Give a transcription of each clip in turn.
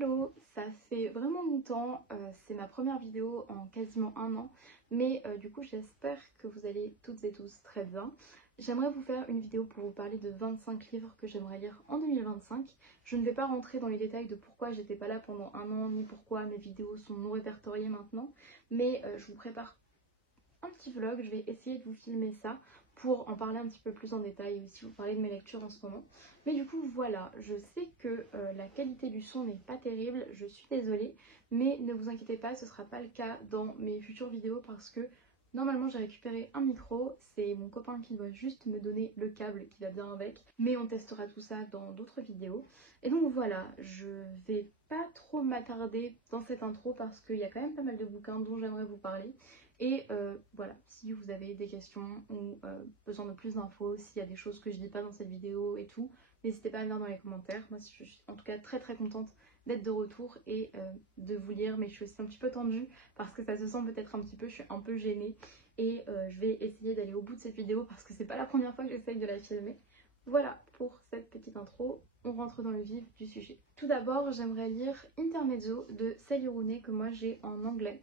Hello, ça fait vraiment longtemps, c'est ma première vidéo en quasiment un an, mais du coup j'espère que vous allez toutes et tous très bien. J'aimerais vous faire une vidéo pour vous parler de 25 livres que j'aimerais lire en 2025. Je ne vais pas rentrer dans les détails de pourquoi j'étais pas là pendant un an, ni pourquoi mes vidéos sont non répertoriées maintenant, mais je vous prépare un petit vlog, je vais essayer de vous filmer ça pour en parler un petit peu plus en détail et aussi vous parler de mes lectures en ce moment. Mais du coup voilà, je sais que la qualité du son n'est pas terrible, je suis désolée, mais ne vous inquiétez pas, ce ne sera pas le cas dans mes futures vidéos parce que normalement j'ai récupéré un micro, c'est mon copain qui doit juste me donner le câble qui va bien avec, mais on testera tout ça dans d'autres vidéos. Et donc voilà, je vais pas trop m'attarder dans cette intro parce qu'il y a quand même pas mal de bouquins dont j'aimerais vous parler. Et voilà, si vous avez des questions ou besoin de plus d'infos, s'il y a des choses que je dis pas dans cette vidéo et tout, n'hésitez pas à me dire dans les commentaires. Moi je suis en tout cas très contente d'être de retour et de vous lire, mais je suis aussi un petit peu tendue parce que ça se sent peut-être un petit peu, je suis un peu gênée. Et je vais essayer d'aller au bout de cette vidéo parce que c'est pas la première fois que j'essaye de la filmer. Voilà pour cette petite intro, on rentre dans le vif du sujet. Tout d'abord, j'aimerais lire Intermezzo de Sally Rooney que moi j'ai en anglais.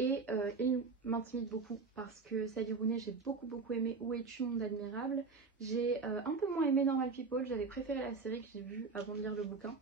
Et il m'intimide beaucoup parce que Sally Rooney, j'ai beaucoup aimé Où es-tu monde admirable. J'ai un peu moins aimé Normal People, j'avais préféré la série que j'ai vue avant de lire le bouquin.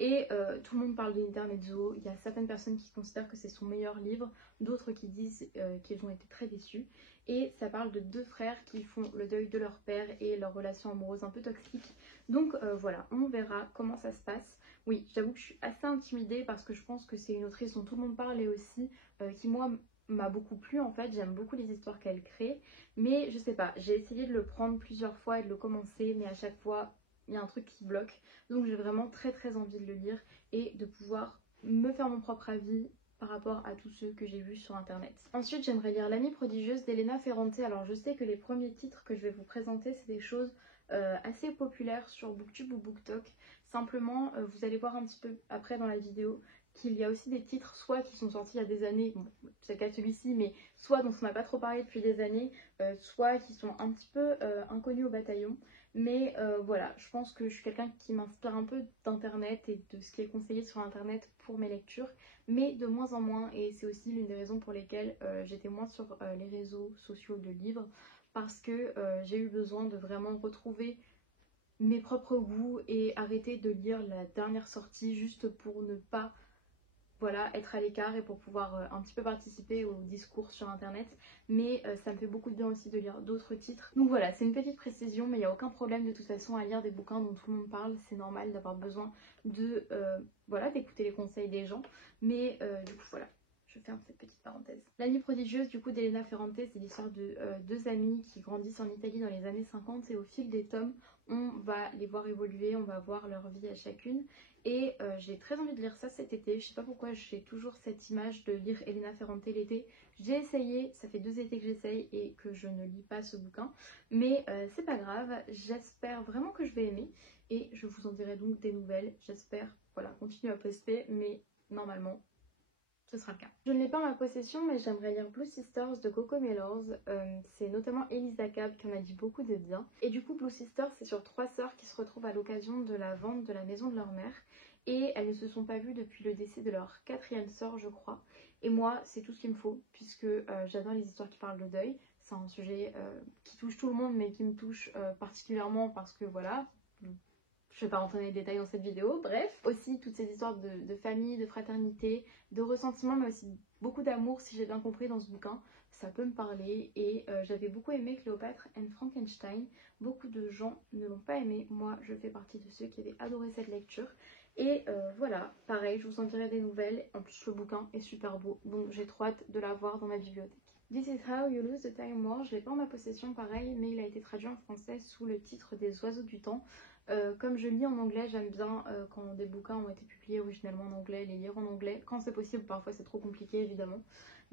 Et tout le monde parle d'Intermezzo, il y a certaines personnes qui considèrent que c'est son meilleur livre, d'autres qui disent qu'ils ont été très déçus. Et ça parle de deux frères qui font le deuil de leur père et leur relation amoureuse un peu toxique. Donc voilà, on verra comment ça se passe. Oui, j'avoue que je suis assez intimidée parce que je pense que c'est une autrice dont tout le monde parle et aussi qui moi m'a beaucoup plu en fait, j'aime beaucoup les histoires qu'elle crée, mais je sais pas, j'ai essayé de le prendre plusieurs fois et de le commencer, mais à chaque fois il y a un truc qui bloque, donc j'ai vraiment très envie de le lire et de pouvoir me faire mon propre avis par rapport à tous ceux que j'ai vus sur internet. Ensuite j'aimerais lire L'amie prodigieuse d'Elena Ferrante. Alors je sais que les premiers titres que je vais vous présenter c'est des choses assez populaires sur Booktube ou BookTok. Simplement vous allez voir un petit peu après dans la vidéo qu'il y a aussi des titres soit qui sont sortis il y a des années, bon, c'est le cas de celui-ci, mais soit dont on n'a pas trop parlé depuis des années, soit qui sont un petit peu inconnus au bataillon. Mais voilà, je pense que je suis quelqu'un qui m'inspire un peu d'internet et de ce qui est conseillé sur internet pour mes lectures, mais de moins en moins, et c'est aussi l'une des raisons pour lesquelles j'étais moins sur les réseaux sociaux de livres, parce que j'ai eu besoin de vraiment retrouver mes propres goûts et arrêter de lire la dernière sortie juste pour ne pas être à l'écart et pour pouvoir un petit peu participer au discours sur internet, mais ça me fait beaucoup de bien aussi de lire d'autres titres. Donc voilà, c'est une petite précision, mais il n'y a aucun problème de toute façon à lire des bouquins dont tout le monde parle, c'est normal d'avoir besoin de d'écouter les conseils des gens, mais du coup voilà. Je ferme cette petite parenthèse. L'amie prodigieuse du coup d'Elena Ferrante, c'est l'histoire de deux amis qui grandissent en Italie dans les années 50 et au fil des tomes, on va les voir évoluer, on va voir leur vie à chacune. Et j'ai très envie de lire ça cet été. Je sais pas pourquoi j'ai toujours cette image de lire Elena Ferrante l'été. J'ai essayé, ça fait 2 étés que j'essaye et que je ne lis pas ce bouquin. Mais c'est pas grave, j'espère vraiment que je vais aimer. Et je vous en dirai donc des nouvelles. J'espère, voilà, continuer à poster, mais normalement ce sera le cas. Je ne l'ai pas en ma possession, mais j'aimerais lire Blue Sisters de Coco Mellors. C'est notamment Elisa Cab qui en a dit beaucoup de bien. Et du coup, Blue Sisters, c'est sur 3 sœurs qui se retrouvent à l'occasion de la vente de la maison de leur mère. Et elles ne se sont pas vues depuis le décès de leur 4e sœur, je crois. Et moi, c'est tout ce qu'il me faut, puisque j'adore les histoires qui parlent de deuil. C'est un sujet qui touche tout le monde, mais qui me touche particulièrement parce que voilà. Je ne vais pas rentrer dans les détails dans cette vidéo, bref. Aussi toutes ces histoires de famille, de fraternité, de ressentiment, mais aussi beaucoup d'amour, si j'ai bien compris dans ce bouquin. Ça peut me parler et j'avais beaucoup aimé Cléopâtre and Frankenstein. Beaucoup de gens ne l'ont pas aimé, moi je fais partie de ceux qui avaient adoré cette lecture. Et voilà, pareil, je vous en dirai des nouvelles. En plus le bouquin est super beau, donc j'ai trop hâte de l'avoir dans ma bibliothèque. This is how you lose the time war, je l'ai pas en ma possession pareil, mais il a été traduit en français sous le titre des oiseaux du temps. Comme je lis en anglais, j'aime bien quand des bouquins ont été publiés originellement en anglais, les lire en anglais, quand c'est possible, parfois c'est trop compliqué évidemment.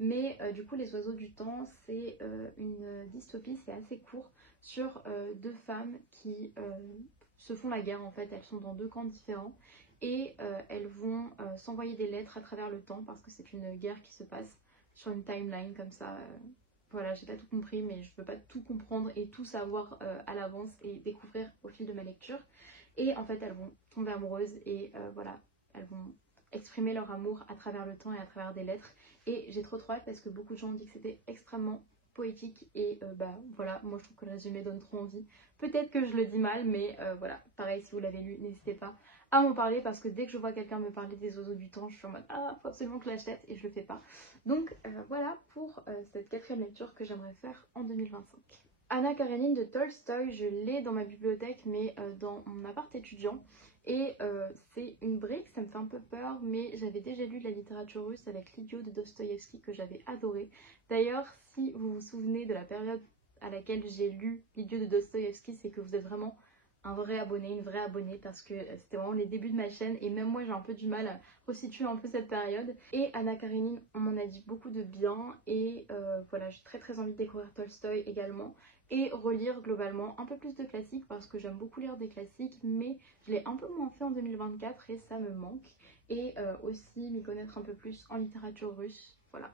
Mais du coup Les Oiseaux du Temps, c'est une dystopie, c'est assez court, sur deux femmes qui se font la guerre en fait, elles sont dans 2 camps différents et elles vont s'envoyer des lettres à travers le temps parce que c'est une guerre qui se passe sur une timeline comme ça. Voilà, j'ai pas tout compris, mais je veux pas tout comprendre et tout savoir à l'avance et découvrir au fil de ma lecture. Et en fait, elles vont tomber amoureuses et voilà, elles vont exprimer leur amour à travers le temps et à travers des lettres. Et j'ai trop hâte parce que beaucoup de gens ont dit que c'était extrêmement poétique et bah voilà, moi je trouve que le résumé donne trop envie. Peut-être que je le dis mal, mais voilà, pareil, si vous l'avez lu, n'hésitez pas à m'en parler parce que dès que je vois quelqu'un me parler des oiseaux du temps, je suis en mode ah, faut absolument que je l'achète et je le fais pas. Donc voilà pour cette 4e lecture que j'aimerais faire en 2025. Anna Karenine de Tolstoï, je l'ai dans ma bibliothèque mais dans mon appart étudiant. Et c'est une brique, ça me fait un peu peur, mais j'avais déjà lu de la littérature russe avec l'Idiot de Dostoïevski que j'avais adoré. D'ailleurs, si vous vous souvenez de la période à laquelle j'ai lu l'Idiot de Dostoïevski, c'est que vous êtes vraiment un vrai abonné, une vraie abonnée, parce que c'était vraiment les débuts de ma chaîne et même moi j'ai un peu du mal à resituer un peu cette période. Et Anna Karenine, on m'en a dit beaucoup de bien et voilà, j'ai très envie de découvrir Tolstoï également et relire globalement un peu plus de classiques parce que j'aime beaucoup lire des classiques, mais je l'ai un peu moins fait en 2024 et ça me manque. Et aussi m'y connaître un peu plus en littérature russe, voilà.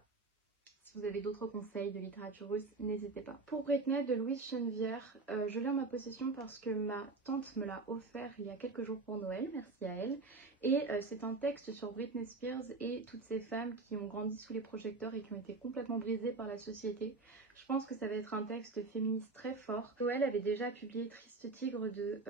Si vous avez d'autres conseils de littérature russe, n'hésitez pas. Pour Britney de Louise Chenevière, je l'ai en ma possession parce que ma tante me l'a offert il y a quelques jours pour Noël, merci à elle. Et c'est un texte sur Britney Spears et toutes ces femmes qui ont grandi sous les projecteurs et qui ont été complètement brisées par la société. Je pense que ça va être un texte féministe très fort. Noël avait déjà publié Triste Tigre de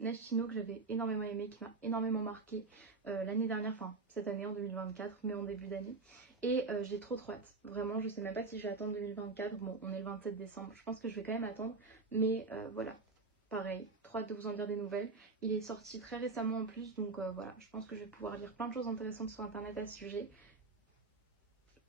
Neige Tino que j'avais énormément aimé, qui m'a énormément marqué l'année dernière, enfin cette année en 2024, mais en début d'année. Et j'ai trop hâte, vraiment je sais même pas si je vais attendre 2024, bon on est le 27 décembre, je pense que je vais quand même attendre, mais voilà, pareil, trop hâte de vous en dire des nouvelles. Il est sorti très récemment en plus, donc voilà, je pense que je vais pouvoir lire plein de choses intéressantes sur internet à ce sujet.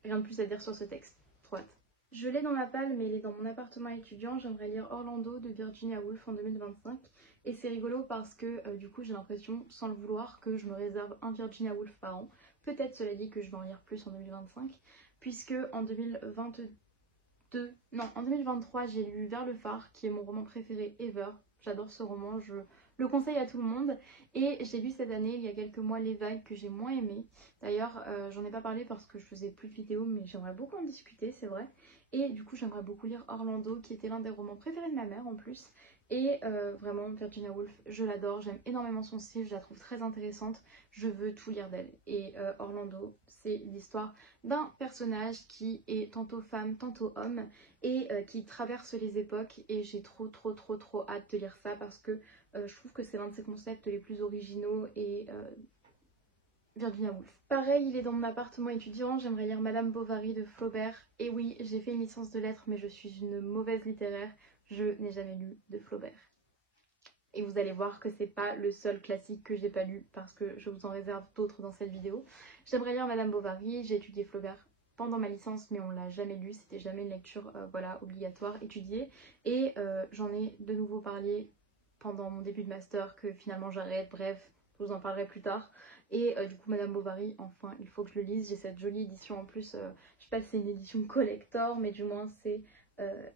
Rien de plus à dire sur ce texte, trop hâte. Je l'ai dans ma palle, mais il est dans mon appartement étudiant. J'aimerais lire Orlando de Virginia Woolf en 2025. Et c'est rigolo parce que du coup j'ai l'impression, sans le vouloir, que je me réserve un Virginia Woolf par an. Peut-être cela dit que je vais en lire plus en 2025. Puisque en 2022, non, en 2023, j'ai lu Vers le phare, qui est mon roman préféré ever. J'adore ce roman, je le conseille à tout le monde. Et j'ai lu cette année, il y a quelques mois, Les Vagues, que j'ai moins aimé. D'ailleurs, j'en ai pas parlé parce que je faisais plus de vidéos, mais j'aimerais beaucoup en discuter, c'est vrai. Et du coup, j'aimerais beaucoup lire Orlando, qui était l'un des romans préférés de ma mère en plus. Et vraiment, Virginia Woolf, je l'adore, j'aime énormément son style, je la trouve très intéressante. Je veux tout lire d'elle. Et Orlando, c'est l'histoire d'un personnage qui est tantôt femme, tantôt homme, et qui traverse les époques. Et j'ai trop hâte de lire ça parce que je trouve que c'est l'un de ses concepts les plus originaux et Virginia Woolf. Pareil, il est dans mon appartement étudiant, j'aimerais lire Madame Bovary de Flaubert. Et oui, j'ai fait une licence de lettres, mais je suis une mauvaise littéraire, je n'ai jamais lu de Flaubert. Et vous allez voir que c'est pas le seul classique que j'ai pas lu parce que je vous en réserve d'autres dans cette vidéo. J'aimerais lire Madame Bovary, j'ai étudié Flaubert pendant ma licence mais on l'a jamais lu, c'était jamais une lecture voilà, obligatoire, étudiée. Et j'en ai de nouveau parlé pendant mon début de master que finalement j'arrête, bref, je vous en parlerai plus tard. Et du coup Madame Bovary, enfin il faut que je le lise, j'ai cette jolie édition en plus, je sais pas si c'est une édition collector mais du moins c'est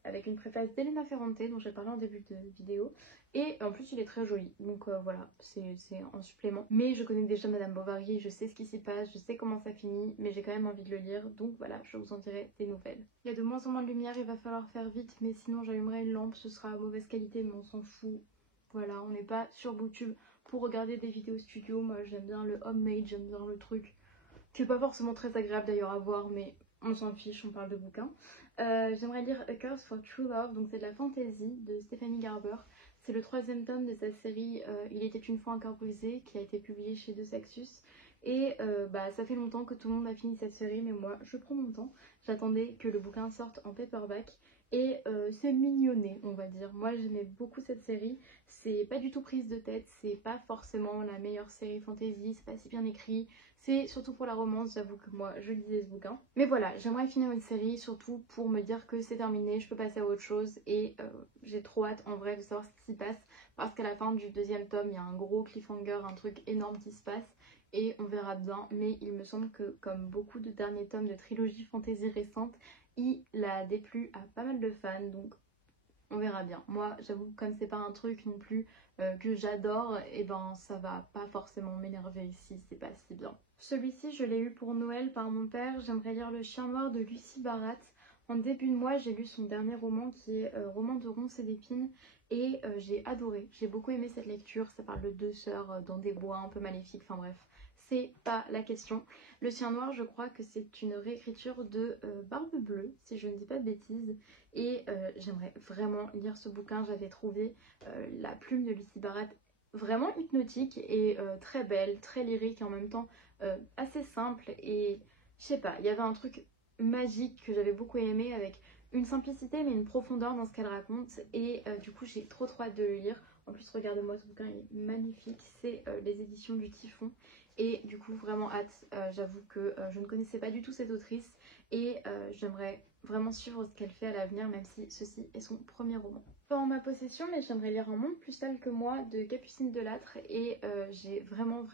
avec une préface d'Elena Ferrante dont j'ai parlé en début de vidéo. Et en plus il est très joli, donc voilà, c'est un supplément. Mais je connais déjà Madame Bovary, je sais ce qui s'y passe, je sais comment ça finit, mais j'ai quand même envie de le lire, donc voilà, je vous en dirai des nouvelles. Il y a de moins en moins de lumière, il va falloir faire vite, mais sinon j'allumerai une lampe, ce sera à mauvaise qualité, mais on s'en fout. Voilà, on n'est pas sur Booktube pour regarder des vidéos studio, moi j'aime bien le homemade, j'aime bien le truc qui est pas forcément très agréable d'ailleurs à voir, mais on s'en fiche, on parle de bouquins. J'aimerais lire A Curse for True Love, donc c'est de la fantasy de Stephanie Garber. C'est le 3e tome de sa série Il était une fois un cœur brisé qui a été publié chez De Saxus. Et bah, ça fait longtemps que tout le monde a fini cette série, mais moi je prends mon temps. J'attendais que le bouquin sorte en paperback. Et c'est mignonné, on va dire. Moi j'aimais beaucoup cette série. C'est pas du tout prise de tête, c'est pas forcément la meilleure série fantasy, c'est pas si bien écrit. C'est surtout pour la romance, j'avoue que moi je lisais ce bouquin. Mais voilà, j'aimerais finir une série, surtout pour me dire que c'est terminé, je peux passer à autre chose. Et j'ai trop hâte en vrai de savoir ce qui s'y passe. Parce qu'à la fin du 2e tome, il y a un gros cliffhanger, un truc énorme qui se passe. Et on verra bien, mais il me semble que comme beaucoup de derniers tomes de trilogie fantasy récente, il a déplu à pas mal de fans, donc on verra bien. Moi j'avoue que comme c'est pas un truc non plus que j'adore, et ben ça va pas forcément m'énerver si c'est pas si bien. Celui-ci je l'ai eu pour Noël par mon père, j'aimerais lire Le Chien Noir de Lucie Barat. En début de mois j'ai lu son dernier roman qui est Roman de ronces et d'épines et j'ai adoré, j'ai beaucoup aimé cette lecture, ça parle de 2 sœurs dans des bois un peu maléfiques, enfin bref. c'est pas la question. Le chien noir, je crois que c'est une réécriture de Barbe Bleue, si je ne dis pas de bêtises. Et j'aimerais vraiment lire ce bouquin. J'avais trouvé la plume de Lucy Barrett vraiment hypnotique et très belle, très lyrique et en même temps assez simple. Et je sais pas, il y avait un truc magique que j'avais beaucoup aimé avec une simplicité mais une profondeur dans ce qu'elle raconte. Et du coup, j'ai trop hâte de le lire. En plus, regardez-moi, ce bouquin est magnifique. C'est les éditions du Typhon. Et du coup, vraiment hâte. J'avoue que je ne connaissais pas du tout cette autrice. Et j'aimerais vraiment suivre ce qu'elle fait à l'avenir, même si ceci est son premier roman. Pas en ma possession, mais j'aimerais lire Un monde plus stable que moi de Capucine Delattre. Et j'ai vraiment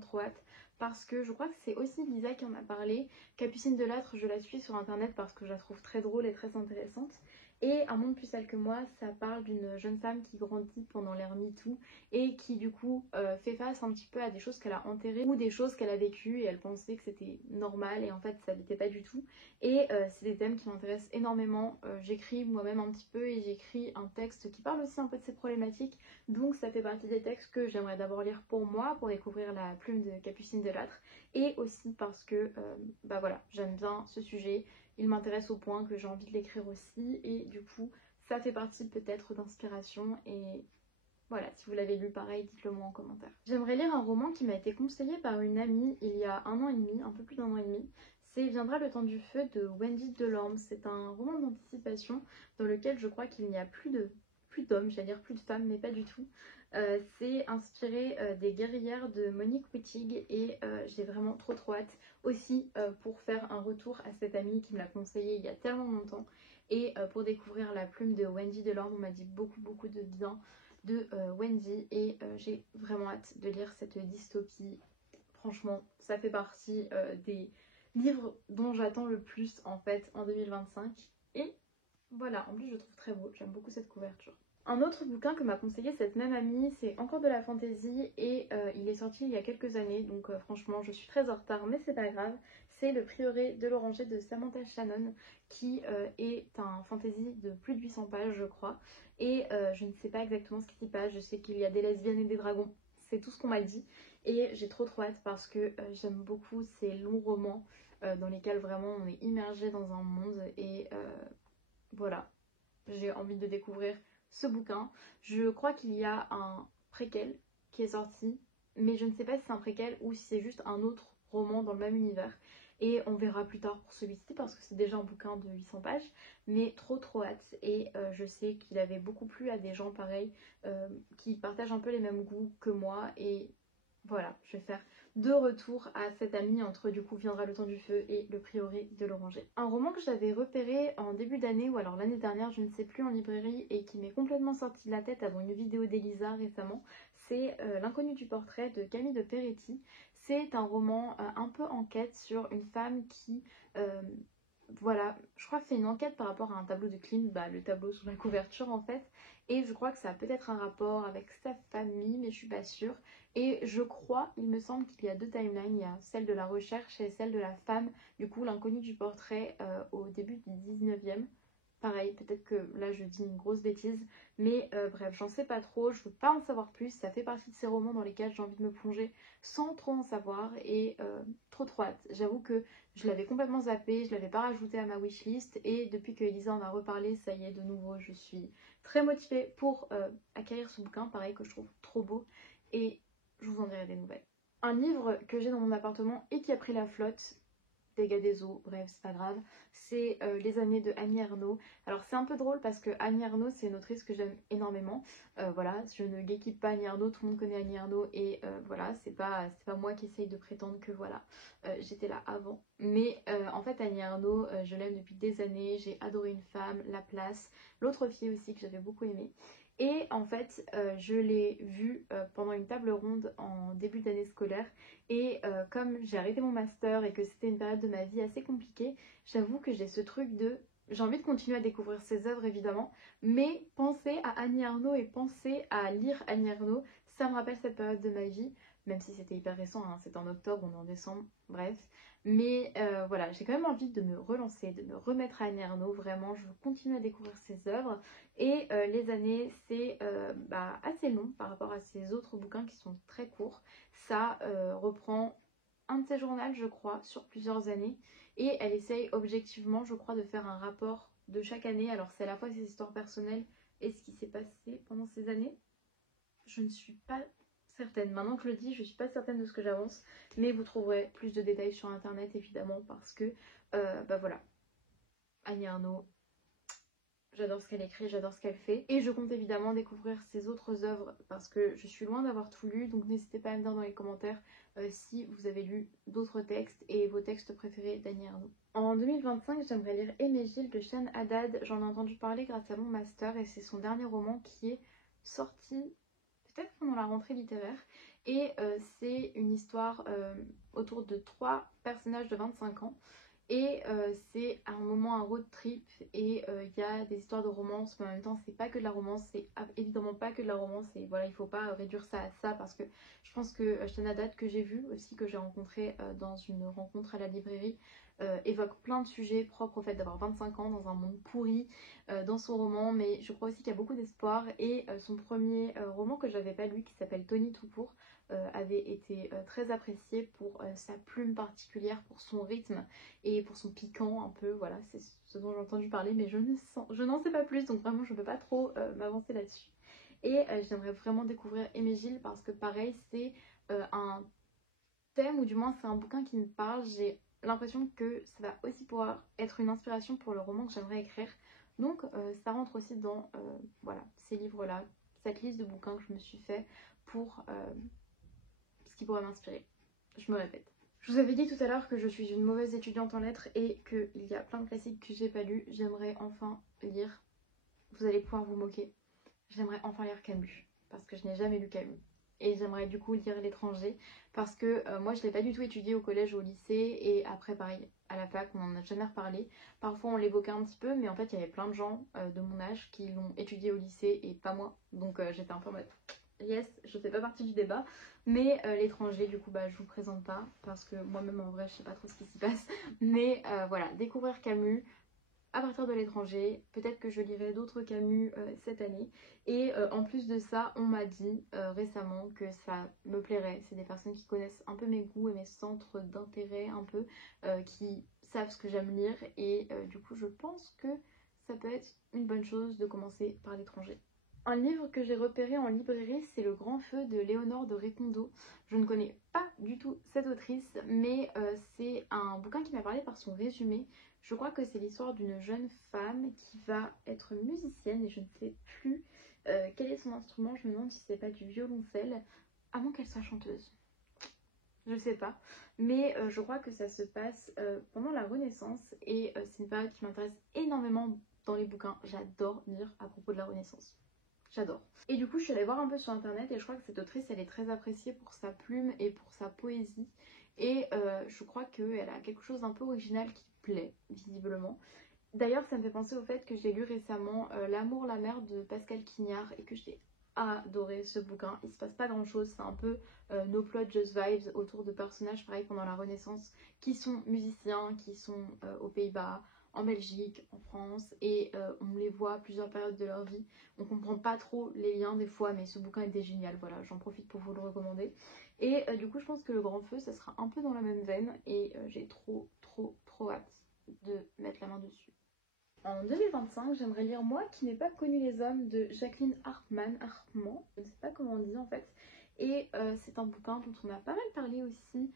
trop hâte. Parce que je crois que c'est aussi Lisa qui en a parlé. Capucine Delattre, je la suis sur internet parce que je la trouve très drôle et très intéressante. Et Un monde plus sale que moi, ça parle d'une jeune femme qui grandit pendant l'ère MeToo et qui du coup fait face un petit peu à des choses qu'elle a enterrées ou des choses qu'elle a vécues et elle pensait que c'était normal et en fait ça l'était pas du tout. Et c'est des thèmes qui m'intéressent énormément. J'écris moi-même un petit peu et j'écris un texte qui parle aussi un peu de ces problématiques. Donc ça fait partie des textes que j'aimerais d'abord lire pour moi, pour découvrir la plume de Capucine Delattre. Et aussi parce que bah voilà, j'aime bien ce sujet. Il m'intéresse au point que j'ai envie de l'écrire aussi et du coup ça fait partie peut-être d'inspiration et voilà, si vous l'avez lu pareil, dites-le moi en commentaire. J'aimerais lire un roman qui m'a été conseillé par une amie il y a 1 an et demi, un peu plus d'1 an et demi. C'est Viendra le temps du feu de Wendy Delorme. C'est un roman d'anticipation dans lequel je crois qu'il n'y a plus d'hommes, j'allais dire plus de femmes, mais pas du tout. C'est inspiré des guerrières de Monique Wittig et j'ai vraiment trop hâte aussi pour faire un retour à cette amie qui me l'a conseillé il y a tellement longtemps et pour découvrir la plume de Wendy Delorme. On m'a dit beaucoup de bien de Wendy et j'ai vraiment hâte de lire cette dystopie. Franchement, ça fait partie des livres dont j'attends le plus en fait en 2025 et voilà, en plus je le trouve très beau, j'aime beaucoup cette couverture. Un autre bouquin que m'a conseillé cette même amie, c'est encore de la fantasy et il est sorti il y a quelques années, donc franchement je suis très en retard mais c'est pas grave. C'est Le Prieuré de l'Oranger de Samantha Shannon qui est un fantasy de plus de 800 pages je crois. Et je ne sais pas exactement ce qui s'y passe, je sais qu'il y a des lesbiennes et des dragons, c'est tout ce qu'on m'a dit. Et j'ai trop hâte parce que j'aime beaucoup ces longs romans dans lesquels vraiment on est immergé dans un monde et voilà, j'ai envie de découvrir ce bouquin. Je crois qu'il y a un préquel qui est sorti, mais je ne sais pas si c'est un préquel ou si c'est juste un autre roman dans le même univers. Et on verra plus tard pour celui-ci parce que c'est déjà un bouquin de 800 pages, mais trop hâte. Et je sais qu'il avait beaucoup plu à des gens pareils qui partagent un peu les mêmes goûts que moi. Et voilà, je vais faire deux retours à cette amie entre du coup Viendra le temps du feu et Le Prieuré de l'Oranger. Un roman que j'avais repéré en début d'année ou alors l'année dernière, je ne sais plus, en librairie et qui m'est complètement sorti de la tête avant une vidéo d'Elisa récemment, c'est L'inconnu du portrait de Camille de Peretti. C'est un roman un peu enquête sur une femme qui voilà, je crois que c'est une enquête par rapport à un tableau de Klimt, bah, le tableau sur la couverture en fait. Et je crois que ça a peut-être un rapport avec sa famille, mais je suis pas sûre. Et je crois, il me semble qu'il y a deux timelines, il y a celle de la recherche et celle de la femme, du coup l'inconnu du portrait au début du 19e. Pareil, peut-être que là je dis une grosse bêtise, mais bref, j'en sais pas trop, je veux pas en savoir plus, ça fait partie de ces romans dans lesquels j'ai envie de me plonger sans trop en savoir et trop hâte. J'avoue que je l'avais complètement zappé, je l'avais pas rajouté à ma wishlist et depuis que Elisa en a reparlé, ça y est, de nouveau, je suis très motivée pour acquérir ce bouquin, pareil que je trouve trop beau et je vous en dirai des nouvelles. Un livre que j'ai dans mon appartement et qui a pris la flotte, dégâts des eaux, bref c'est pas grave, c'est Les années de Annie Ernaux. Alors c'est un peu drôle parce que Annie Ernaux c'est une autrice que j'aime énormément, voilà, je ne gatekeep pas Annie Ernaux, tout le monde connaît Annie Ernaux et voilà, c'est pas moi qui essaye de prétendre que voilà, j'étais là avant. Mais en fait Annie Ernaux, je l'aime depuis des années, j'ai adoré Une femme, La place, l'autre fille aussi que j'avais beaucoup aimé. Et en fait, je l'ai vue pendant une table ronde en début d'année scolaire. Et comme j'ai arrêté mon master et que c'était une période de ma vie assez compliquée, j'avoue que j'ai ce truc de... J'ai envie de continuer à découvrir ses œuvres évidemment, mais penser à Annie Ernaux et penser à lire Annie Ernaux, ça me rappelle cette période de ma vie, même si c'était hyper récent, hein, c'était en octobre, on est en décembre, bref. Mais voilà, j'ai quand même envie de me relancer, de me remettre à Annie Ernaux, vraiment, je veux continuer à découvrir ses œuvres. Et Les années, c'est assez long par rapport à ses autres bouquins qui sont très courts. Ça reprend un de ses journaux, je crois, sur plusieurs années. Et elle essaye objectivement, je crois, de faire un rapport de chaque année. Alors c'est à la fois ses histoires personnelles et ce qui s'est passé pendant ces années. Je ne suis pas certaine. Maintenant que je le dis, je ne suis pas certaine de ce que j'avance. Mais vous trouverez plus de détails sur internet évidemment parce que, bah voilà, Annie Ernaux, j'adore ce qu'elle écrit, j'adore ce qu'elle fait. Et je compte évidemment découvrir ses autres œuvres parce que je suis loin d'avoir tout lu. Donc n'hésitez pas à me dire dans les commentaires si vous avez lu d'autres textes et vos textes préférés d'Annie Ernaux. En 2025, j'aimerais lire Aimé Gilles de Shane Haddad. J'en ai entendu parler grâce à mon master et c'est son dernier roman qui est sorti peut-être pendant la rentrée littéraire. Et c'est une histoire autour de 3 personnages de 25 ans. Et c'est à un moment un road trip et il y a des histoires de romance, mais en même temps c'est pas que de la romance, c'est évidemment pas que de la romance et voilà, il faut pas réduire ça à ça parce que je pense que Shane Haddad que j'ai vu aussi, que j'ai rencontré dans une rencontre à la librairie, évoque plein de sujets propres au fait d'avoir 25 ans dans un monde pourri dans son roman, mais je crois aussi qu'il y a beaucoup d'espoir et son premier roman que j'avais pas lu qui s'appelle Tony Tout-Pour avait été très apprécié pour sa plume particulière, pour son rythme et pour son piquant un peu, voilà, c'est ce dont j'ai entendu parler, mais je n'en sais pas plus, donc vraiment je ne peux pas trop m'avancer là-dessus. Et j'aimerais vraiment découvrir Aimé Gilles parce que pareil, c'est un thème, ou du moins c'est un bouquin qui me parle, j'ai l'impression que ça va aussi pouvoir être une inspiration pour le roman que j'aimerais écrire. Donc ça rentre aussi dans voilà, ces livres-là, cette liste de bouquins que je me suis fait pour ce qui pourrait m'inspirer. Je me répète. Je vous avais dit tout à l'heure que je suis une mauvaise étudiante en lettres et qu'il y a plein de classiques que j'ai pas lus. J'aimerais enfin lire, vous allez pouvoir vous moquer, j'aimerais enfin lire Camus, parce que je n'ai jamais lu Camus. Et j'aimerais du coup lire L'étranger, parce que moi je ne l'ai pas du tout étudié au collège ou au lycée, et après pareil, à la fac, on n'en a jamais reparlé. Parfois on l'évoquait un petit peu, mais en fait il y avait plein de gens de mon âge qui l'ont étudié au lycée et pas moi. Donc j'étais un peu en mode yes, je fais pas partie du débat. Mais L'étranger, du coup, bah, je vous présente pas parce que moi-même en vrai, je sais pas trop ce qui s'y passe. Mais voilà, découvrir Camus à partir de L'étranger. Peut-être que je lirai d'autres Camus cette année. Et en plus de ça, on m'a dit récemment que ça me plairait. C'est des personnes qui connaissent un peu mes goûts et mes centres d'intérêt, un peu, qui savent ce que j'aime lire. Et du coup, je pense que ça peut être une bonne chose de commencer par L'étranger. Un livre que j'ai repéré en librairie, c'est Le Grand Feu de Léonore de Récondo. Je ne connais pas du tout cette autrice, mais c'est un bouquin qui m'a parlé par son résumé. Je crois que c'est l'histoire d'une jeune femme qui va être musicienne et je ne sais plus quel est son instrument. Je me demande si c'est pas du violoncelle, à moins qu'elle soit chanteuse. Je sais pas, mais je crois que ça se passe pendant la Renaissance et c'est une période qui m'intéresse énormément dans les bouquins. J'adore lire à propos de la Renaissance. J'adore. Et du coup, je suis allée voir un peu sur internet et je crois que cette autrice, elle est très appréciée pour sa plume et pour sa poésie. Et je crois qu'elle a quelque chose d'un peu original qui plaît, visiblement. D'ailleurs, ça me fait penser au fait que j'ai lu récemment L'amour, la mer de Pascal Quignard et que j'ai adoré ce bouquin. Il se passe pas grand chose, c'est un peu no plot, just vibes autour de personnages pareil pendant la Renaissance qui sont musiciens, qui sont aux Pays-Bas, en Belgique, en France, et on les voit à plusieurs périodes de leur vie. On comprend pas trop les liens des fois, mais ce bouquin était génial, voilà, j'en profite pour vous le recommander. Et du coup, je pense que Le Grand Feu, ça sera un peu dans la même veine, et j'ai trop hâte de mettre la main dessus. En 2025, j'aimerais lire Moi qui n'ai pas connu les hommes de Jacqueline Hartmann, je ne sais pas comment on dit en fait. Et c'est un bouquin dont on a pas mal parlé aussi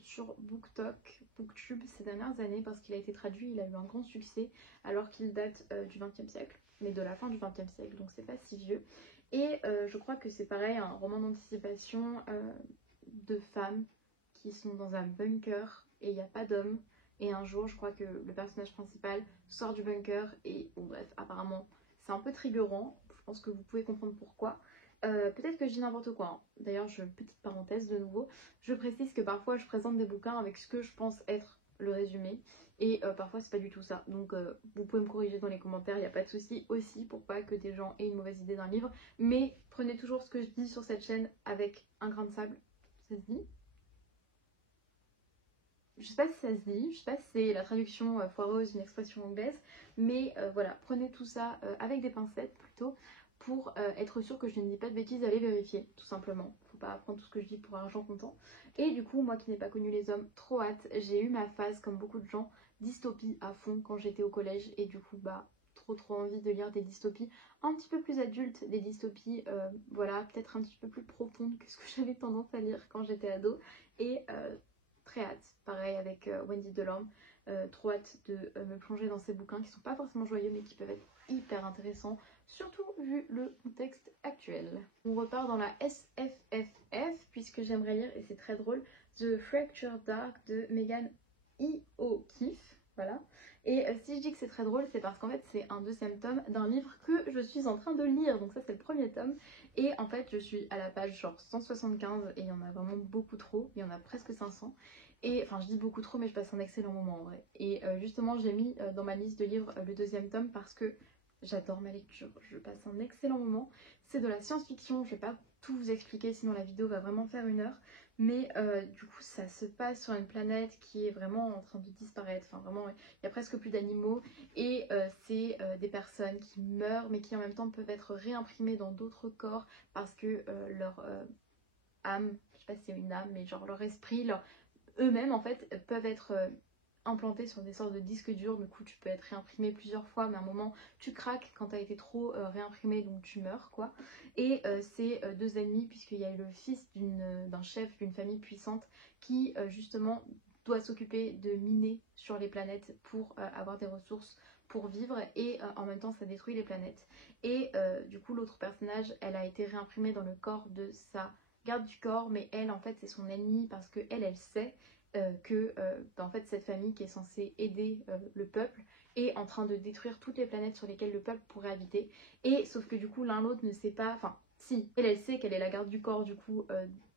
sur BookTok, BookTube ces dernières années parce qu'il a été traduit, il a eu un grand succès alors qu'il date du XXe siècle, mais de la fin du XXe siècle, donc c'est pas si vieux. Et je crois que c'est pareil, un roman d'anticipation de femmes qui sont dans un bunker et il n'y a pas d'hommes. Et un jour, je crois que le personnage principal sort du bunker et bon bref, apparemment, c'est un peu triggerant. Je pense que vous pouvez comprendre pourquoi. Peut-être que je dis n'importe quoi, hein. D'ailleurs, petite parenthèse de nouveau, je précise que parfois je présente des bouquins avec ce que je pense être le résumé et parfois c'est pas du tout ça. Donc vous pouvez me corriger dans les commentaires, il n'y a pas de souci aussi pour pas que des gens aient une mauvaise idée d'un livre. Mais prenez toujours ce que je dis sur cette chaîne avec un grain de sable. Ça se dit ? Je sais pas si ça se dit, je sais pas si c'est la traduction foireuse d'une expression anglaise, mais voilà, prenez tout ça avec des pincettes plutôt pour être sûr que je ne dis pas de bêtises, allez vérifier tout simplement. Faut faut pas prendre tout ce que je dis pour argent comptant. Et du coup, moi qui n'ai pas connu les hommes, trop hâte. J'ai eu ma phase, comme beaucoup de gens, dystopie à fond quand j'étais au collège. Et du coup, bah, trop envie de lire des dystopies un petit peu plus adultes, des dystopies, voilà, peut-être un petit peu plus profondes que ce que j'avais tendance à lire quand j'étais ado. Et très hâte, pareil avec Wendy Delorme. Trop hâte de me plonger dans ces bouquins qui sont pas forcément joyeux mais qui peuvent être hyper intéressants, surtout vu le contexte actuel. On repart dans la SFFF puisque j'aimerais lire, et c'est très drôle, The Fractured Dark de Megan E. O'Keeffe. Voilà. Et si je dis que c'est très drôle, c'est parce qu'en fait c'est un deuxième tome d'un livre que je suis en train de lire. Donc ça c'est le premier tome. Et en fait je suis à la page genre 175 et il y en a vraiment beaucoup trop. Il y en a presque 500. Et enfin je dis beaucoup trop mais je passe un excellent moment en vrai. Et justement j'ai mis dans ma liste de livres le deuxième tome parce que j'adore ma lecture. Je passe un excellent moment. C'est de la science-fiction, je vais pas tout vous expliquer sinon la vidéo va vraiment faire 1 heure. Mais du coup ça se passe sur une planète qui est vraiment en train de disparaître. Enfin vraiment il y a presque plus d'animaux. Et c'est des personnes qui meurent mais qui en même temps peuvent être réimprimées dans d'autres corps parce que leur âme, je sais pas si c'est une âme mais genre leur esprit, eux-mêmes en fait peuvent être implantés sur des sortes de disques durs. Du coup tu peux être réimprimé plusieurs fois mais à un moment tu craques quand t'as été trop réimprimé donc tu meurs quoi. Et c'est deux ennemis puisqu'il y a le fils d'un chef d'une famille puissante qui justement doit s'occuper de miner sur les planètes pour avoir des ressources pour vivre et en même temps ça détruit les planètes. Et du coup l'autre personnage elle a été réimprimée dans le corps de sa garde du corps mais elle en fait c'est son ennemie parce que elle sait que en fait cette famille qui est censée aider le peuple est en train de détruire toutes les planètes sur lesquelles le peuple pourrait habiter. Et sauf que du coup l'un l'autre ne sait pas, enfin si, elle sait qu'elle est la garde du corps du coup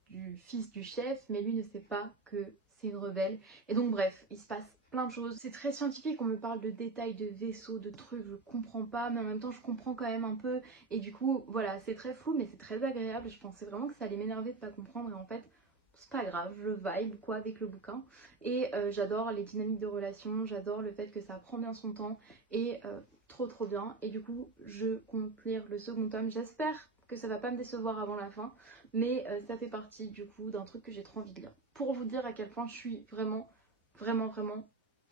du fils du chef, mais lui ne sait pas que c'est une rebelle. Et donc bref, il se passe plein de choses. C'est très scientifique, on me parle de détails, de vaisseaux, de trucs, je comprends pas, mais en même temps je comprends quand même un peu. Et du coup, voilà, c'est très flou, mais c'est très agréable. Je pensais vraiment que ça allait m'énerver de pas comprendre, et en fait, c'est pas grave, je vibe quoi avec le bouquin. Et j'adore les dynamiques de relation, j'adore le fait que ça prend bien son temps, et trop bien. Et du coup, je compte lire le second tome. J'espère que ça va pas me décevoir avant la fin, mais ça fait partie du coup d'un truc que j'ai trop envie de lire. Pour vous dire à quel point je suis vraiment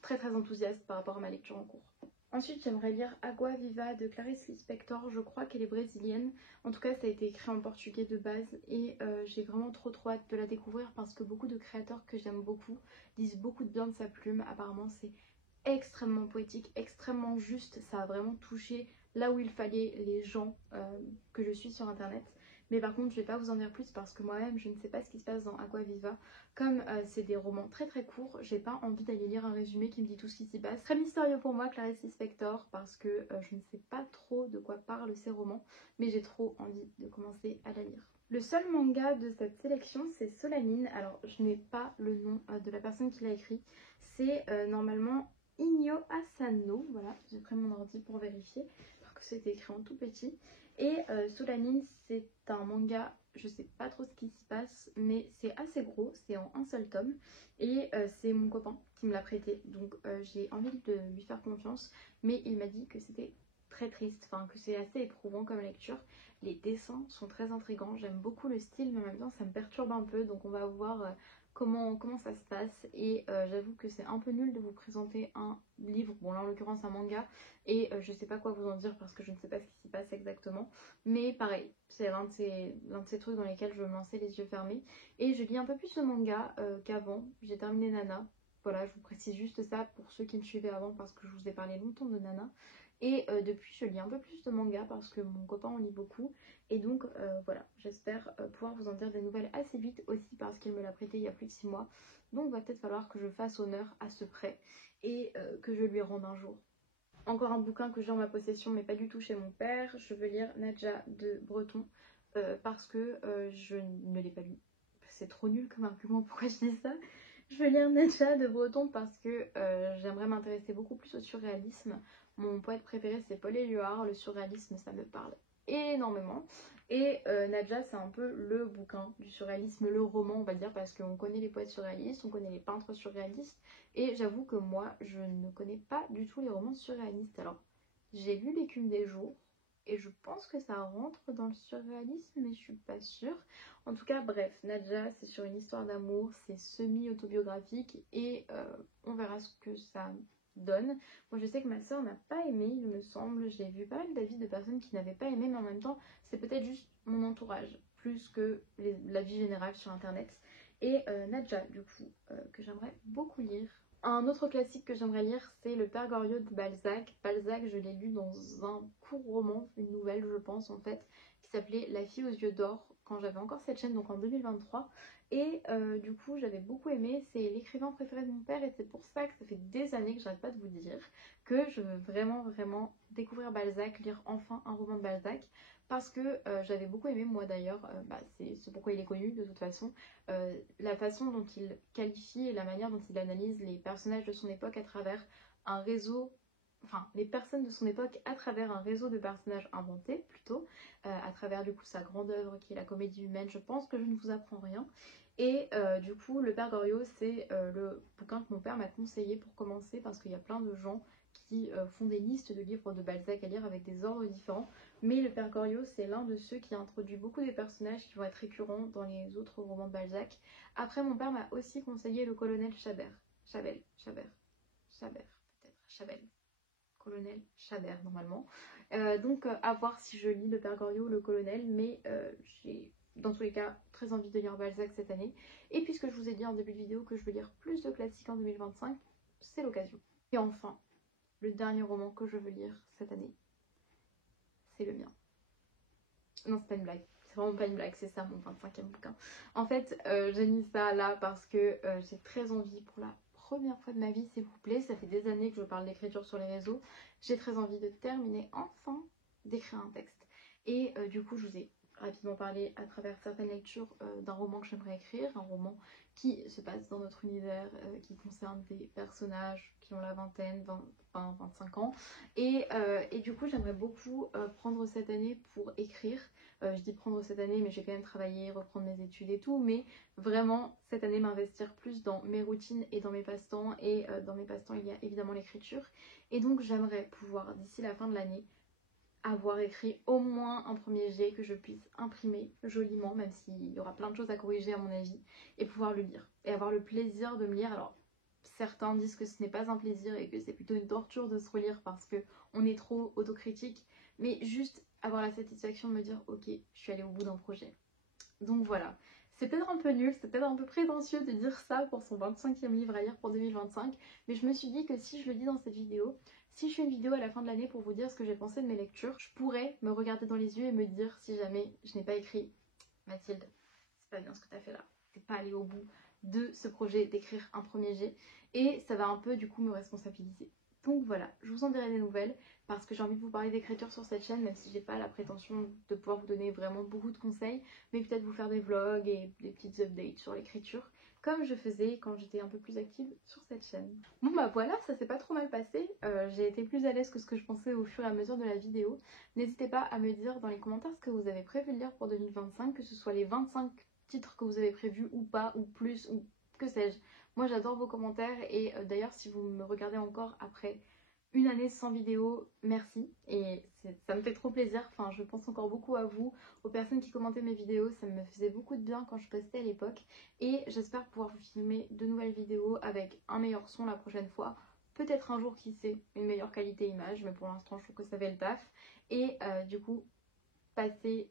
très enthousiaste par rapport à ma lecture en cours. Ensuite, j'aimerais lire Água Viva de Clarice Lispector. Je crois qu'elle est brésilienne. En tout cas, ça a été écrit en portugais de base. Et j'ai vraiment trop hâte de la découvrir parce que beaucoup de créateurs que j'aime beaucoup disent beaucoup de bien de sa plume. Apparemment, c'est extrêmement poétique, extrêmement juste. Ça a vraiment touché là où il fallait les gens que je suis sur internet. Mais par contre, je vais pas vous en dire plus parce que moi-même, je ne sais pas ce qui se passe dans Água Viva. Comme c'est des romans très courts, j'ai pas envie d'aller lire un résumé qui me dit tout ce qui s'y passe. Très mystérieux pour moi, Clarice Lispector, parce que je ne sais pas trop de quoi parlent ces romans, mais j'ai trop envie de commencer à la lire. Le seul manga de cette sélection, c'est Solanine. Alors, je n'ai pas le nom de la personne qui l'a écrit. C'est normalement Inyo Asano. Voilà, j'ai pris mon ordi pour vérifier, parce que c'était écrit en tout petit. Et Solanine, c'est un manga, je sais pas trop ce qui s'y passe, mais c'est assez gros, c'est en un seul tome. Et c'est mon copain qui me l'a prêté, donc j'ai envie de lui faire confiance. Mais il m'a dit que c'était très triste, enfin que c'est assez éprouvant comme lecture. Les dessins sont très intrigants, j'aime beaucoup le style, mais en même temps ça me perturbe un peu. Donc on va voir comment ça se passe. Et j'avoue que c'est un peu nul de vous présenter un livre, bon là en l'occurrence un manga, et je sais pas quoi vous en dire parce que je ne sais pas ce qui s'y passe exactement. Mais pareil, c'est l'un de ces trucs dans lesquels je veux me lancer les yeux fermés. Et je lis un peu plus de manga qu'avant. J'ai terminé Nana. Voilà, je vous précise juste ça pour ceux qui me suivaient avant parce que je vous ai parlé longtemps de Nana. Et depuis, je lis un peu plus de manga parce que mon copain en lit beaucoup. Et donc voilà, j'espère pouvoir vous en dire des nouvelles assez vite aussi parce qu'il me l'a prêté il y a plus de 6 mois. Donc va peut-être falloir que je fasse honneur à ce prêt et que je lui rende un jour. Encore un bouquin que j'ai en ma possession mais pas du tout chez mon père. Je veux lire Nadja de Breton parce que je ne l'ai pas lu. C'est trop nul comme argument, pourquoi je dis ça? Je veux lire Nadja de Breton parce que j'aimerais m'intéresser beaucoup plus au surréalisme. Mon poète préféré c'est Paul Éluard, le surréalisme ça me parle énormément. Et Nadja c'est un peu le bouquin du surréalisme, le roman on va dire, parce qu'on connaît les poètes surréalistes, on connaît les peintres surréalistes. Et j'avoue que moi je ne connais pas du tout les romans surréalistes. Alors j'ai lu L'écume des jours, et je pense que ça rentre dans le surréalisme, mais je suis pas sûre. En tout cas, bref, Nadja, c'est sur une histoire d'amour, c'est semi-autobiographique et on verra ce que ça donne. Moi, je sais que ma soeur n'a pas aimé, il me semble. J'ai vu pas mal d'avis de personnes qui n'avaient pas aimé, mais en même temps, c'est peut-être juste mon entourage, plus que la vie générale sur internet. Et Nadja, du coup, que j'aimerais beaucoup lire. Un autre classique que j'aimerais lire, c'est Le Père Goriot de Balzac. Balzac, je l'ai lu dans un court roman, une nouvelle je pense en fait, qui s'appelait La fille aux yeux d'or, quand j'avais encore cette chaîne, donc en 2023. Et du coup, j'avais beaucoup aimé, c'est l'écrivain préféré de mon père et c'est pour ça que ça fait des années que j'arrête pas de vous dire que je veux vraiment découvrir Balzac, lire enfin un roman de Balzac. Parce que j'avais beaucoup aimé, moi d'ailleurs, c'est pourquoi il est connu de toute façon, la façon dont il qualifie et la manière dont il analyse les personnages de son époque à travers un réseau, enfin les personnes de son époque à travers un réseau de personnages inventés plutôt, à travers du coup sa grande œuvre qui est la comédie humaine. Je pense que je ne vous apprends rien. Et du coup, Le Père Goriot, c'est le bouquin que mon père m'a conseillé pour commencer parce qu'il y a plein de gens qui font des listes de livres de Balzac à lire avec des ordres différents. Mais Le Père Goriot, c'est l'un de ceux qui introduit beaucoup des personnages qui vont être récurrents dans les autres romans de Balzac. Après, mon père m'a aussi conseillé le colonel Chabert. Chabert, peut-être. Chabert. Colonel Chabert, normalement. Donc, à voir si je lis Le Père Goriot ou le colonel, mais j'ai dans tous les cas très envie de lire Balzac cette année. Et puisque je vous ai dit en début de vidéo que je veux lire plus de classiques en 2025, c'est l'occasion. Et enfin, le dernier roman que je veux lire cette année, c'est le mien. Non, c'est pas une blague. C'est vraiment pas une blague, c'est ça mon 25e bouquin. En fait, j'ai mis ça là parce que j'ai très envie pour la première fois de ma vie, s'il vous plaît. Ça fait des années que je parle d'écriture sur les réseaux. J'ai très envie de terminer enfin d'écrire un texte. Et du coup, je vous ai rapidement parlé à travers certaines lectures d'un roman que j'aimerais écrire. Un roman qui se passe dans notre univers, qui concerne des personnages qui ont la vingtaine, 20, 25 ans. Et du coup, j'aimerais beaucoup prendre cette année pour écrire. Je dis prendre cette année, mais j'ai quand même travaillé, reprendre mes études et tout. Mais vraiment, cette année, m'investir plus dans mes routines et dans mes passe-temps. Et dans mes passe-temps, il y a évidemment l'écriture. Et donc, j'aimerais pouvoir, d'ici la fin de l'année, avoir écrit au moins un premier jet que je puisse imprimer joliment, même s'il y aura plein de choses à corriger à mon avis, et pouvoir le lire. Et avoir le plaisir de me lire. Alors, certains disent que ce n'est pas un plaisir et que c'est plutôt une torture de se relire parce qu'on est trop autocritique, mais juste avoir la satisfaction de me dire ok, je suis allée au bout d'un projet. Donc voilà, c'est peut-être un peu nul, c'est peut-être un peu prétentieux de dire ça pour son 25e livre à lire pour 2025, mais je me suis dit que si je le dis dans cette vidéo, si je fais une vidéo à la fin de l'année pour vous dire ce que j'ai pensé de mes lectures, je pourrais me regarder dans les yeux et me dire si jamais je n'ai pas écrit Mathilde, c'est pas bien ce que tu as fait là, t'es pas allée au bout de ce projet d'écrire un premier jet, et ça va un peu du coup me responsabiliser. Donc voilà, je vous en dirai des nouvelles parce que j'ai envie de vous parler d'écriture sur cette chaîne, même si j'ai pas la prétention de pouvoir vous donner vraiment beaucoup de conseils, mais peut-être vous faire des vlogs et des petites updates sur l'écriture, comme je faisais quand j'étais un peu plus active sur cette chaîne. Bon bah voilà, ça s'est pas trop mal passé, j'ai été plus à l'aise que ce que je pensais au fur et à mesure de la vidéo. N'hésitez pas à me dire dans les commentaires ce que vous avez prévu de lire pour 2025, que ce soit les 25 titres que vous avez prévus ou pas, ou plus, ou que sais-je. Moi j'adore vos commentaires et d'ailleurs si vous me regardez encore après une année sans vidéo, merci, et ça me fait trop plaisir. Enfin, je pense encore beaucoup à vous, aux personnes qui commentaient mes vidéos, ça me faisait beaucoup de bien quand je postais à l'époque, et j'espère pouvoir vous filmer de nouvelles vidéos avec un meilleur son la prochaine fois, peut-être un jour, qui sait, une meilleure qualité image, mais pour l'instant je trouve que ça fait le taf, et du coup, passez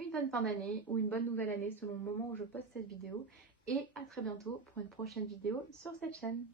une bonne fin d'année ou une bonne nouvelle année selon le moment où je poste cette vidéo, et à très bientôt pour une prochaine vidéo sur cette chaîne.